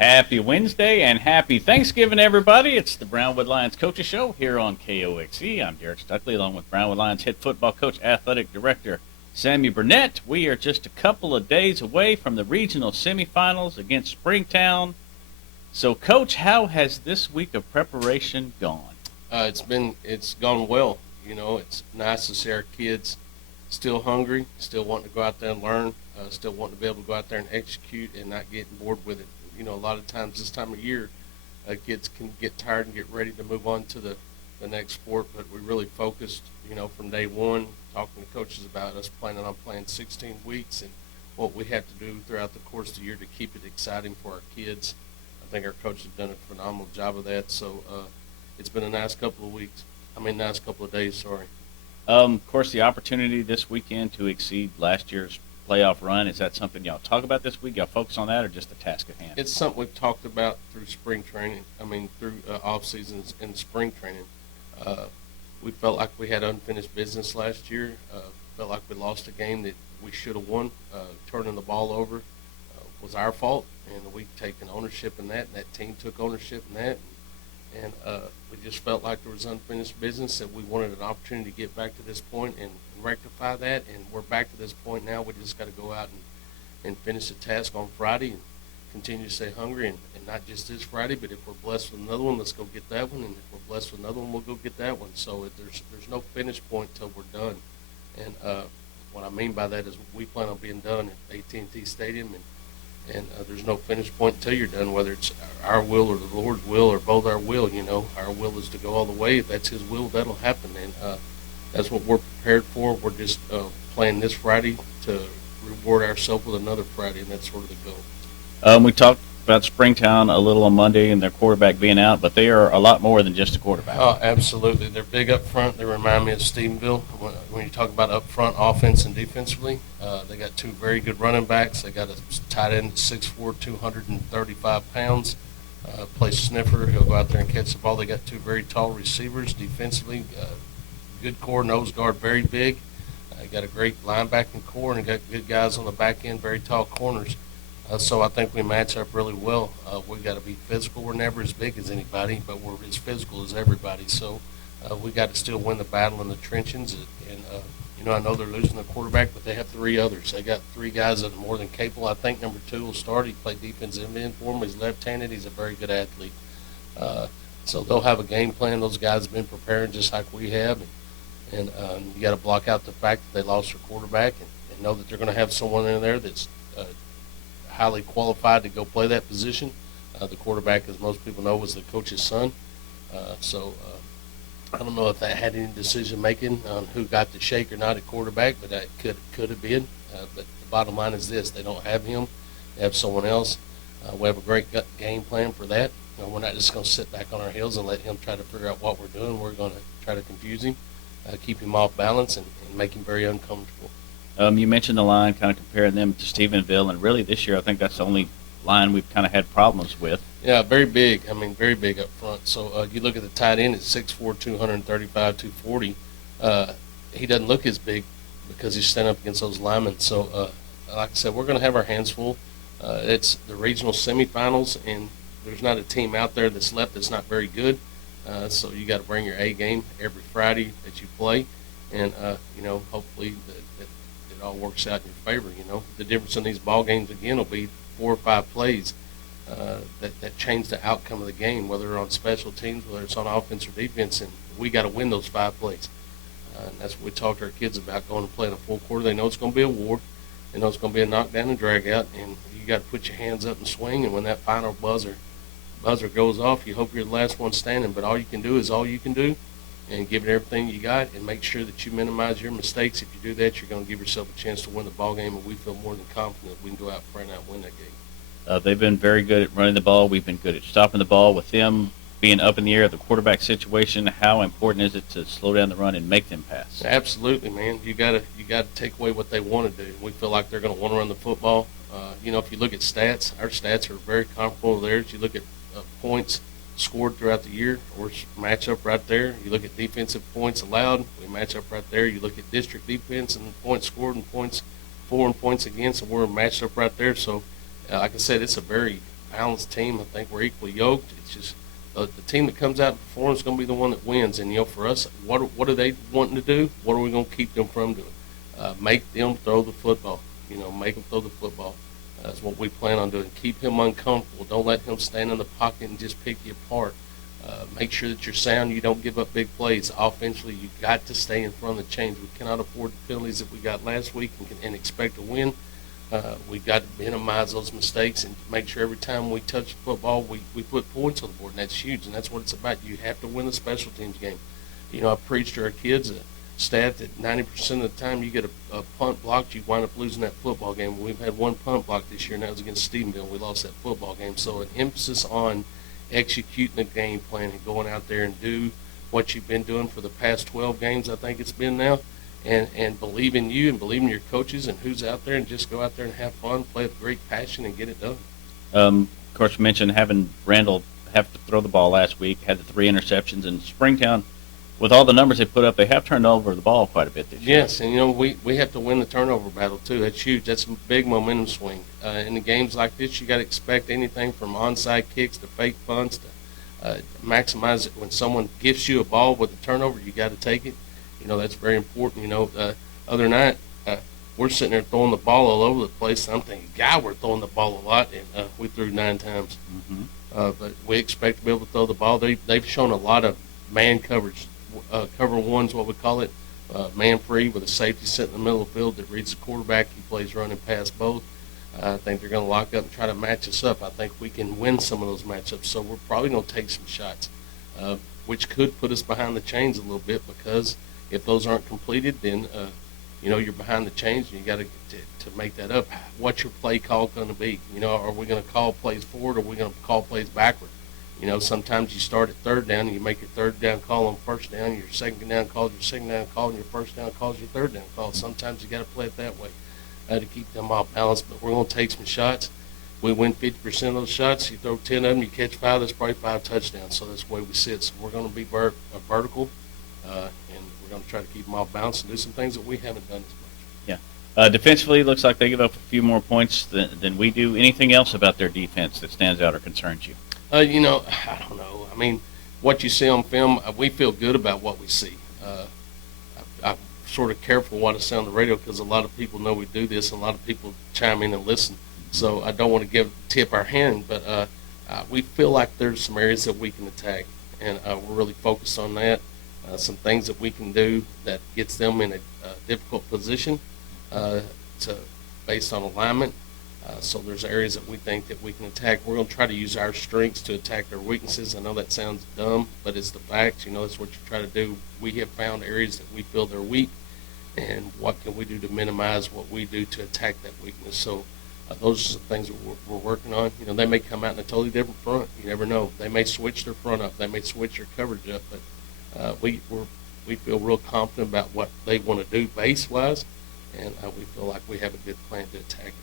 Happy Wednesday and happy Thanksgiving, everybody. It's the Brownwood Lions Coaches Show here on KOXE. I'm Derek Stuckley, along with Brownwood Lions head football coach, athletic director Sammy Burnett. We are just a couple of days away from the regional semifinals against Springtown. So, Coach, how has this week of preparation gone? It's gone well. You know, it's nice to see our kids still hungry, still wanting to go out there and learn, still wanting to be able to go out there and execute and not getting bored with it. You know, a lot of times this time of year, kids can get tired and get ready to move on to the next sport, but we really focused, you know, from day one, talking to coaches about us planning on playing 16 weeks and what we have to do throughout the course of the year to keep it exciting for our kids. I think our coaches have done a phenomenal job of that, so it's been a nice couple of days, sorry. Of course, the opportunity this weekend to exceed last year's playoff run, is that something y'all talk about this week? Y'all focus on that or just the task at hand? It's something we've talked about through spring training, through off seasons and spring training. We felt like we had unfinished business last year, felt like we lost a game that we should have won. Turning the ball over was our fault, and we've taken ownership in that, and that team took ownership in that. And we just felt like there was unfinished business, that we wanted an opportunity to get back to this point and rectify that. And we're back to this point now. We just got to go out and finish the task on Friday and continue to stay hungry. And not just this Friday, but if we're blessed with another one, let's go get that one. And if we're blessed with another one, we'll go get that one. So there's no finish point till we're done. And what I mean by that is we plan on being done at AT&T Stadium, and there's no finish point until you're done, whether it's our will or the Lord's will or both our will. You know, our will is to go all the way. If that's His will, that'll happen, and that's what we're prepared for. We're just playing this Friday to reward ourselves with another Friday, and that's sort of the goal. We talked about Springtown a little on Monday and their quarterback being out, but they are a lot more than just a quarterback. Oh, absolutely. They're big up front. They remind me of Stephenville. When you talk about up front, offense and defensively, they got two very good running backs. They got a tight end, 6'4", 235 pounds. Plays sniffer. He'll go out there and catch the ball. They got two very tall receivers defensively. Good core, nose guard, very big. Got a great linebacking core, and got good guys on the back end, very tall corners. So I think we match up really well. We've got to be physical. We're never as big as anybody, but we're as physical as everybody. So we got to still win the battle in the trenches. And you know, I know they're losing the quarterback, but they have three others. They got three guys that are more than capable. I think number 2 will start. He played defensive end for him. He's left-handed. He's a very good athlete. So they'll have a game plan. Those guys have been preparing just like we have. And you got to block out the fact that they lost their quarterback and know that they're going to have someone in there that's highly qualified to go play that position. The quarterback, as most people know, was the coach's son. So I don't know if that had any decision making on who got the shake or not at quarterback, but that could have been. But the bottom line is this: they don't have him; they have someone else. We have a great game plan for that. We're not just going to sit back on our heels and let him try to figure out what we're doing. We're going to try to confuse him, keep him off balance, and make him very uncomfortable. You mentioned the line, kind of comparing them to Stephenville, and really this year I think that's the only line we've kind of had problems with. Yeah, very big. Very big up front. So you look at the tight end at 6'4", 235, 240. He doesn't look as big because he's standing up against those linemen. So, like I said, we're going to have our hands full. It's the regional semifinals, and there's not a team out there that's left that's not very good. So you got to bring your A game every Friday that you play, and you know, hopefully that it all works out in your favor. You know, the difference in these ball games again will be 4 or 5 plays that change the outcome of the game, whether they're on special teams, whether it's on offense or defense, and we got to win those 5 plays. And that's what we talk to our kids about, going to play in a full quarter. They know it's going to be a war. They know it's going to be a knockdown and drag out, and you got to put your hands up and swing. And when that final buzzer goes off, you hope you're the last one standing. But all you can do is all you can do, and give it everything you got, and make sure that you minimize your mistakes. If you do that, you're going to give yourself a chance to win the ball game, and we feel more than confident we can go out front and win that game. They've been very good at running the ball. We've been good at stopping the ball. With them being up in the air at the quarterback situation, how important is it to slow down the run and make them pass? Absolutely, man. You got to take away what they want to do. We feel like they're going to want to run the football. You know, if you look at stats, our stats are very comparable to theirs. You look at points scored throughout the year, we're match up right there. You look at defensive points allowed, we match up right there. You look at district defense and points scored and points for and points against, and we're matched up right there. So, like I said, it's a very, balanced team. I think we're equally yoked. It's just the team that comes out and performs is going to be the one that wins. And, for us, what are they wanting to do? What are we going to keep them from doing? Make them throw the football. Make them throw the football. That's what we plan on doing. Keep him uncomfortable. Don't let him stand in the pocket and just pick you apart. Make sure that you're sound. You don't give up big plays. Offensively, you got to stay in front of the chains. We cannot afford the penalties that we got last week and expect to win. We've got to minimize those mistakes and make sure every time we touch the football, we put points on the board, and that's huge, and that's what it's about. You have to win the special teams game. I preach to our kids a stat that 90% of the time you get a punt blocked, you wind up losing that football game. We've had one punt block this year, and that was against Stephenville. We lost that football game. So an emphasis on executing the game plan and going out there and do what you've been doing for the past 12 games, I think it's been now, and believe in you and believe in your coaches and who's out there, and just go out there and have fun, play with great passion, and get it done. Of course, you mentioned having Randall have to throw the ball last week, had the 3 interceptions, and Springtown, with all the numbers they put up, they have turned over the ball quite a bit this year. Yes, and we have to win the turnover battle too. That's huge. That's a big momentum swing. In the games like this, you got to expect anything from onside kicks to fake punts to maximize it. When someone gives you a ball with a turnover, you got to take it. That's very important. Other night, we're sitting there throwing the ball all over the place. I'm thinking, God, we're throwing the ball a lot, and we threw 9 times. Mm-hmm. But we expect to be able to throw the ball. They've shown a lot of man coverage. Cover one's what we call it, man free with a safety sitting in the middle of the field that reads the quarterback. He plays running past both. I think they're going to lock up and try to match us up. I think we can win some of those matchups. So we're probably going to take some shots, which could put us behind the chains a little bit, because if those aren't completed, then you're behind the chains and you got to make that up. What's your play call going to be? Are we going to call plays forward, or are we going to call plays backward? Sometimes you start at third down and you make your third down call on first down, your second down calls your second down call, and your first down calls your third down call. Sometimes you got to play it that way to keep them all balanced. But we're going to take some shots. We win 50% of those shots. You throw 10 of them, you catch 5. That's probably 5 touchdowns. So that's the way we sit. So we're going to be vertical, and we're going to try to keep them all balanced and do some things that we haven't done as much. Yeah. Defensively, it looks like they give up a few more points than we do. Anything else about their defense that stands out or concerns you? I don't know. I mean, what you see on film, we feel good about what we see. I'm sort of careful what I say on the radio, because a lot of people know we do this, and a lot of people chime in and listen. So I don't want to tip our hand, but we feel like there's some areas that we can attack, and we're really focused on that. Some things that we can do that gets them in a difficult position based on alignment. So there's areas that we think that we can attack. We're going to try to use our strengths to attack their weaknesses. I know that sounds dumb, but it's the facts. That's what you try to do. We have found areas that we feel they're weak, and what can we do to minimize what we do to attack that weakness. So those are some things that we're working on. They may come out in a totally different front. You never know. They may switch their front up. They may switch their coverage up. But we feel real confident about what they want to do base-wise, and we feel like we have a good plan to attack it.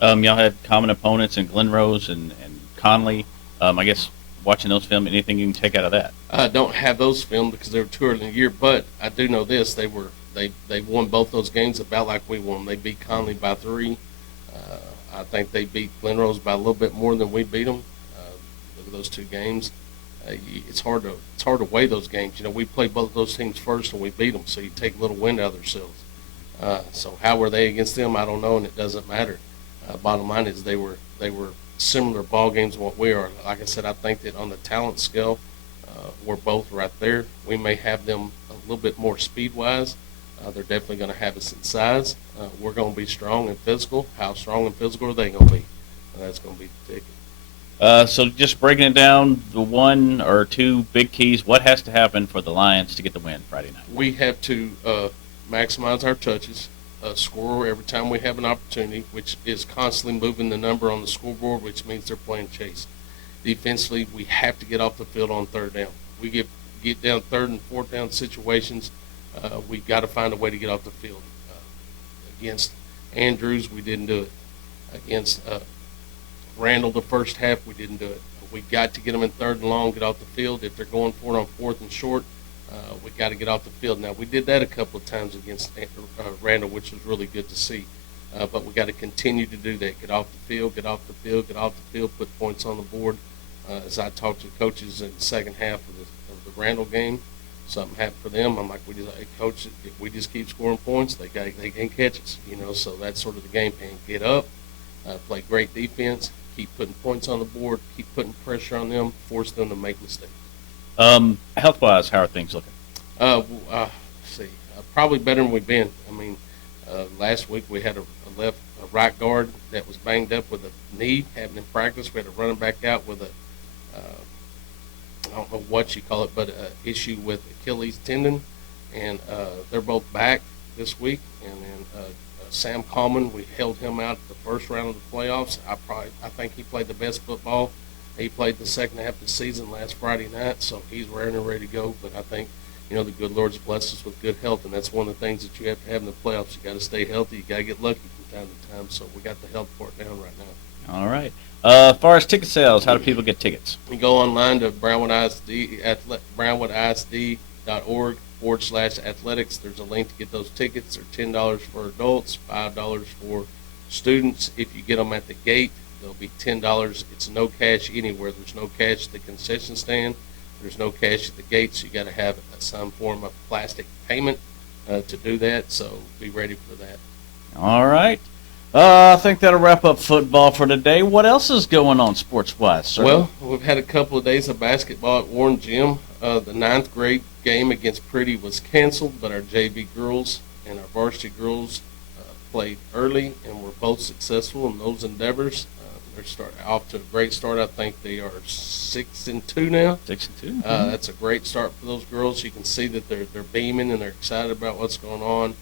Y'all had common opponents in Glen Rose and Conley. I guess watching those film, anything you can take out of that? I don't have those filmed because they were too early in the year, but I do know this: they won both those games about like we won. They beat Conley by 3. I think they beat Glen Rose by a little bit more than we beat them. Look at those 2 games. It's hard to weigh those games. We played both of those teams first and we beat them, so you take a little wind out of themselves. So how were they against them? I don't know, and it doesn't matter. Bottom line is they were similar ball games than what we are. Like I said, I think that on the talent scale, we're both right there. We may have them a little bit more speed-wise. They're definitely going to have us in size. We're going to be strong and physical. How strong and physical are they going to be? That's going to be the ticket. So just breaking it down, the 1 or 2 big keys, what has to happen for the Lions to get the win Friday night? We have to maximize our touches. Score every time we have an opportunity, which is constantly moving the number on the scoreboard, which means they're playing chase. Defensively, we have to get off the field on third down. We get down third and fourth down situations, we've got to find a way to get off the field. Against Andrews, we didn't do it. Against Randall, the first half, we didn't do it. We got to get them in third and long, get off the field. If they're going for it on fourth and short, we got to get off the field. Now, we did that a couple of times against Randall, which was really good to see. but we got to continue to do that. Get off the field, get off the field, get off the field, put points on the board. As I talked to coaches in the second half of the Randall game, something happened for them. I'm like, hey, coach, if we just keep scoring points, they can catch us. So that's sort of the game plan. Get up, play great defense, keep putting points on the board, keep putting pressure on them, force them to make mistakes. Health-wise, how are things looking? Let's see, probably better than we've been. I mean, last week we had a right guard that was banged up with a knee, having in practice. We had a running back out with a I don't know what you call it, but an issue with Achilles tendon, and they're both back this week. And then Sam Coleman, we held him out the first round of the playoffs. I think he played the best football. He played the second half of the season last Friday night, so he's raring and ready to go. But I think, the good Lord's blessed us with good health, and that's one of the things that you have to have in the playoffs. You got to stay healthy. You got to get lucky from time to time. So we got the health part down right now. All right. As far as ticket sales, how do people get tickets? You go online to brownwoodisd.org/athletics. There's a link to get those tickets. They're $10 for adults, $5 for students. If you get them at the gate, they'll be $10. It's no cash anywhere. There's no cash at the concession stand. There's no cash at the gate, so you got to have some form of plastic payment to do that. So be ready for that. All right. I think that'll wrap up football for today. What else is going on sports-wise, sir? Well, we've had a couple of days of basketball at Warren Gym. The ninth grade game against Pretty was canceled, but our JV girls and our varsity girls played early and were both successful in those endeavors. They're off to a great start. I think they are 6-2 now. 6-2. Mm-hmm. That's a great start for those girls. You can see that they're beaming and they're excited about what's going on.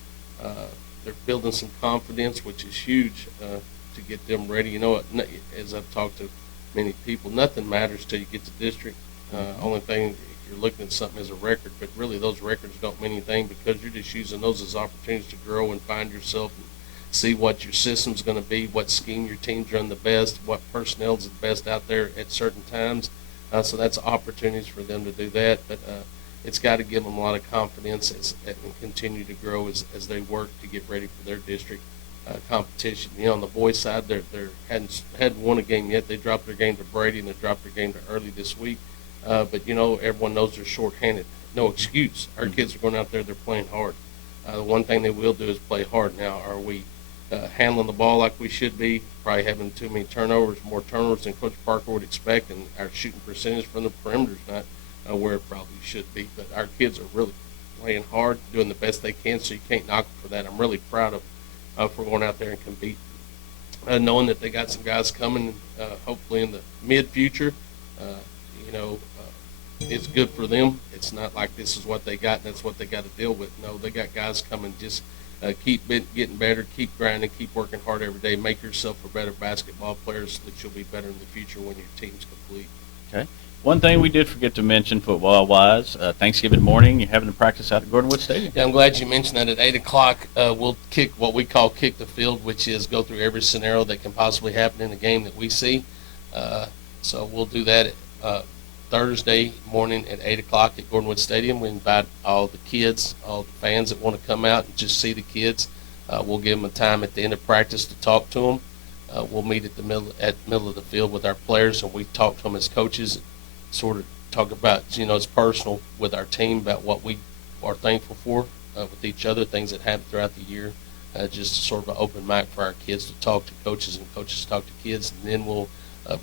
They're building some confidence, which is huge to get them ready. As I've talked to many people, nothing matters till you get to district. Only thing, you're looking at something as a record, but really those records don't mean anything because you're just using those as opportunities to grow and find yourself and see what your system's going to be, what scheme your team's run the best, what personnel's the best out there at certain times. So that's opportunities for them to do that. But it's got to give them a lot of confidence and continue to grow as they work to get ready for their district competition. On the boys' side, they hadn't won a game yet. They dropped their game to Brady and they dropped their game to Early this week. But everyone knows they're shorthanded. No excuse. Our kids are going out there. They're playing hard. The one thing they will do is play hard. Now, are we handling the ball like we should be? Probably having too many turnovers, more turnovers than Coach Parker would expect, and our shooting percentage from the perimeter is not where it probably should be. But our kids are really playing hard, doing the best they can, so you can't knock them for that. I'm really proud of for going out there and compete, knowing that they got some guys coming, hopefully in the mid-future. It's good for them. It's not like this is what they got and that's what they got to deal with. No, they got guys coming. Just keep getting better, keep grinding, keep working hard every day. Make yourself a better basketball player so that you'll be better in the future when your team's complete. Okay. One thing we did forget to mention football-wise, Thanksgiving morning, you're having a practice out at Gordonwood Stadium. Yeah, I'm glad you mentioned that. At 8 o'clock, we'll kick what we call kick the field, which is go through every scenario that can possibly happen in the game that we see. So we'll do that Thursday morning at 8 o'clock at Gordonwood Stadium. We invite all the kids, all the fans that want to come out and just see the kids. We'll give them a time at the end of practice to talk to them. We'll meet at the middle of the field with our players, and we talk to them as coaches, sort of talk about, it's personal with our team about what we are thankful for with each other, things that happen throughout the year. Just sort of an open mic for our kids to talk to coaches and coaches to talk to kids, and then we'll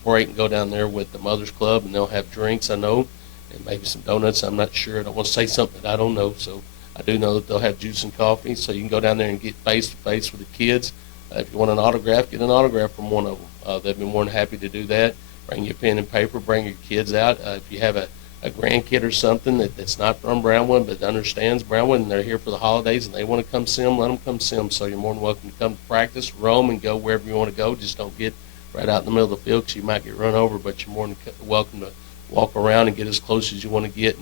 break and go down there with the Mothers Club, and they'll have drinks, I know, and maybe some donuts. I'm not sure. I don't want to say something that I don't know, so I do know that they'll have juice and coffee, so you can go down there and get face-to-face with the kids. If you want an autograph, get an autograph from one of them. They've been more than happy to do that. Bring your pen and paper, bring your kids out. If you have a grandkid or something that's not from Brownwood but understands Brownwood and they're here for the holidays and they want to come see them, let them come see them. So you're more than welcome to come to practice, roam, and go wherever you want to go. Just don't get right out in the middle of the field because you might get run over, but you're more than welcome to walk around and get as close as you want to get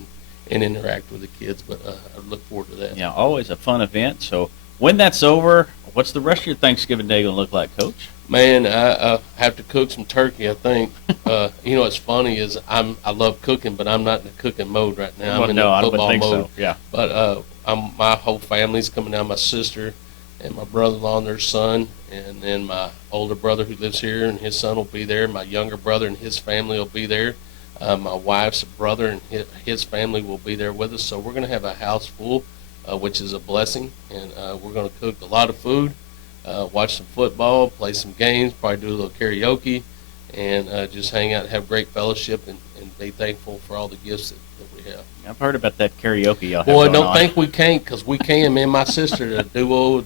and interact with the kids. But I look forward to that. Yeah, always a fun event. So when that's over, what's the rest of your Thanksgiving Day going to look like, Coach? Man, I have to cook some turkey, I think. What's funny is I love cooking, but I'm not in the cooking mode right now. I'm in the football mode. So. Yeah. But my whole family's coming down. My sister and my brother-in-law and their son, and then my older brother who lives here and his son will be there. My younger brother and his family will be there. My wife's brother and his family will be there with us. So we're going to have a house full, which is a blessing, and we're going to cook a lot of food, watch some football, play some games, probably do a little karaoke, and just hang out and have great fellowship and be thankful for all the gifts that we have. I've heard about that karaoke y'all have Boy, going don't on. think we can't, because we can. Me and my sister, the duo,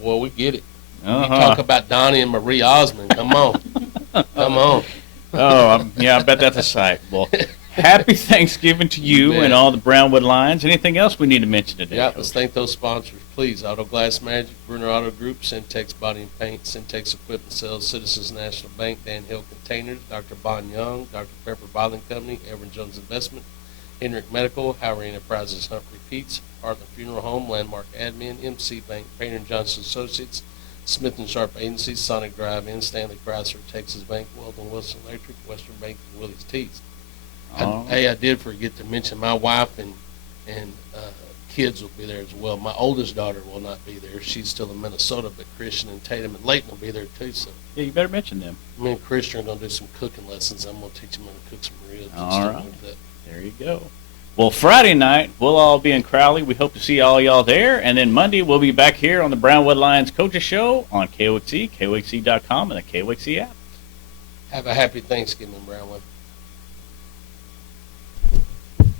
boy, we get it. You Uh-huh. talk about Donnie and Marie Osmond. Come on. Come on. Oh, yeah, I bet that's a sight. Well, happy Thanksgiving to you bet. and all the Brownwood Lions. Anything else we need to mention today? Yeah, Coach? let's thank those sponsors. Please, Auto Glass Magic, Bruner Auto Group, Syntex Body and Paint, Syntex Equipment Sales, Citizens National Bank, Dan Hill Containers, Dr. Bon Young, Dr. Pepper Bottling Company, Everett Jones Investment, Hendrick Medical, Howard Enterprises, Humphrey Pete's, Heartland Funeral Home, Landmark Admin, MC Bank, Painter and Johnson Associates, Smith and Sharp Agency, Sonic Drive-In, Stanley Chrysler, Texas Bank, Weldon Wilson Electric, Western Bank, and Willie's Teas. Oh. Hey, I did forget to mention my wife and kids will be there as well. My oldest daughter will not be there. She's still in Minnesota, but Christian and Tatum and Leighton will be there too. So Yeah, you better mention them. me and Christian are going to do some cooking lessons. I'm going to teach them how to cook some ribs and All stuff right. like that. There you go. Well, Friday night, we'll all be in Crowley. We hope to see all y'all there. And then Monday, we'll be back here on the Brownwood Lions Coaches Show on KOXE, KOXE.com, and the KOXE app. Have a happy Thanksgiving, Brownwood.